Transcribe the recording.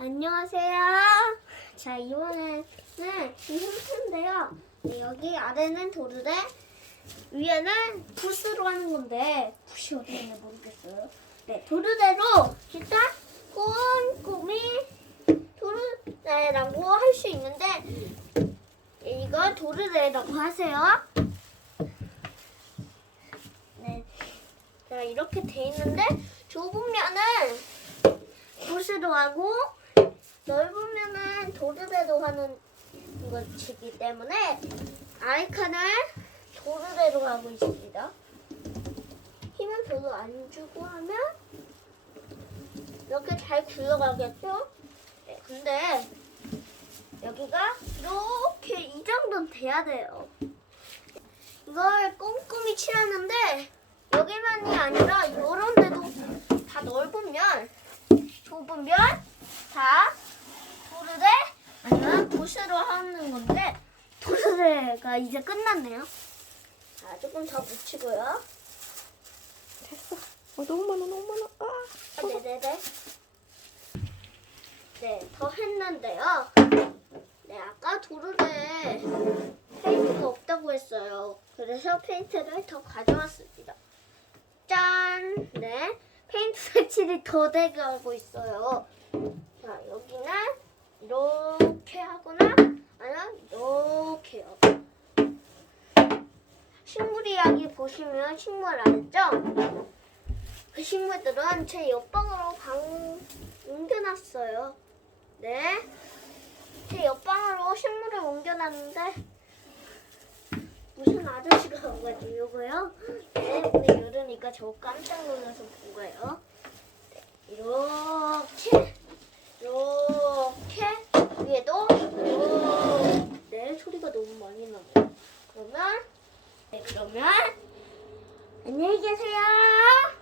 안녕하세요. 자, 이번에는 이 힌트인데요. 네, 여기 아래는 도르래, 위에는 붓으로 하는 건데, 붓이 어디 있는지 모르겠어요. 네, 도르래로 일단 꼼꼼히 도르래라고 할 수 있는데, 이걸 도르래라고 하세요. 네. 자, 이렇게 돼 있는데, 좁은 면은 붓으로 하고, 넓은 면은 도르래로 하는 것이기 때문에, 아이칸을 도르래로 하고 있습니다. 힘은 별로 안 주고 하면, 이렇게 잘 굴러가겠죠? 네, 근데, 여기가 이렇게 이 정도는 돼야 돼요. 이걸 꼼꼼히 칠하는데 여기만이 아니라 이런 데도 다 넓은 면, 좁은 면, 다 도르래 아니면 붓으로 하는 건데 도르래가 이제 끝났네요. 자, 조금 더 묻히고요. 됐어. 어, 너무 많아, 너무 많아. 아. 아, 네네네. 네, 더 했는데요. 네, 아까 도르래 페인트가 없다고 했어요. 그래서 페인트를 더 가져왔습니다. 짠! 네, 페인트 색칠이 더 돼가고 있어요. 자, 여기는 이렇게 하거나 아니면 이렇게요. 식물 이야기 보시면 식물 알죠? 그 식물들은 제 옆방으로 방 옮겨놨어요. 네. 제 옆방으로 식물을 옮겨놨는데 무슨 아저씨가 와가지고요. 네, 근데 이러니까 저 깜짝 놀라서 본 거예요. 네, 이렇게 위에도 이렇게 네 소리가 너무 많이 나요. 그러면 네 그러면 안녕히 계세요.